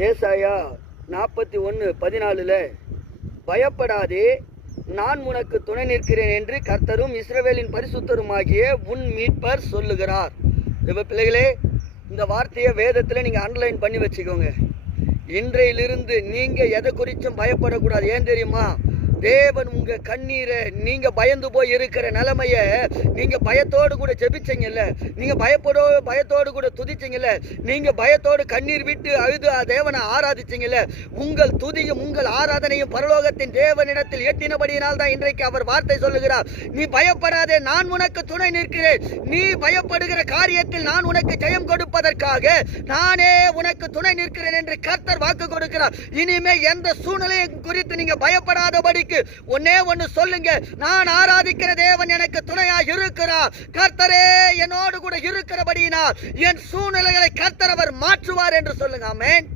ஏசாயா 41:14 பயப்படாதே, நான் உனக்கு துணை நிற்கிறேன் என்று கர்த்தரும் இஸ்ரவேலின் பரிசுத்தருமாகிய உன் மீட்பர் சொல்லுகிறார். தேவ பிள்ளைகளே, இந்த வார்த்தையை வேதத்தில் நீங்கள் அண்டர்லைன் பண்ணி வச்சுக்கோங்க. இன்றையிலிருந்து நீங்கள் எதை குறித்தும் பயப்படக்கூடாது. ஏன் தெரியுமா? தேவன் உங்க கண்ணீரை, நீங்க பயந்து போய் இருக்கிற நிலைமைய, நீங்க பயத்தோடு கூட ஜெபிச்சீங்கல்ல, நீங்க பயத்தோடு கூட துதிச்சீங்கல்ல, நீங்க பயத்தோடு கண்ணீர் விட்டு அழுது தேவனை ஆராதிச்சீங்கல்ல, உங்கள் துதியும் உங்கள் ஆராதனையும் பரலோகத்தின் தேவனிடத்தில் எட்டினபடியினால் தான் இன்றைக்கு அவர் வார்த்தை சொல்லுகிறார். நீ பயப்படாதே, நான் உனக்கு துணை நிற்கிறேன். நீ பயப்படுகிற காரியத்தில் நான் உனக்கு ஜெயம் கொடுப்பதற்காக நானே உனக்கு துணை நிற்கிறேன் என்று கர்த்தர் வாக்கு கொடுக்கிறார். இனிமே எந்த சூழ்நிலையை குறித்து நீங்க பயப்படாதபடி ஒன்னே ஒன்னு சொல்லுங்க, நான் ஆராதிக்கிற தேவன் எனக்கு துணையாக இருக்கிறார். கர்த்தரே என்னோடு கூட இருக்கிறபடியினால் என் சூழ்நிலைகளை கர்த்தர் அவர் மாற்றுவார் என்று சொல்லுங்க. ஆமென்.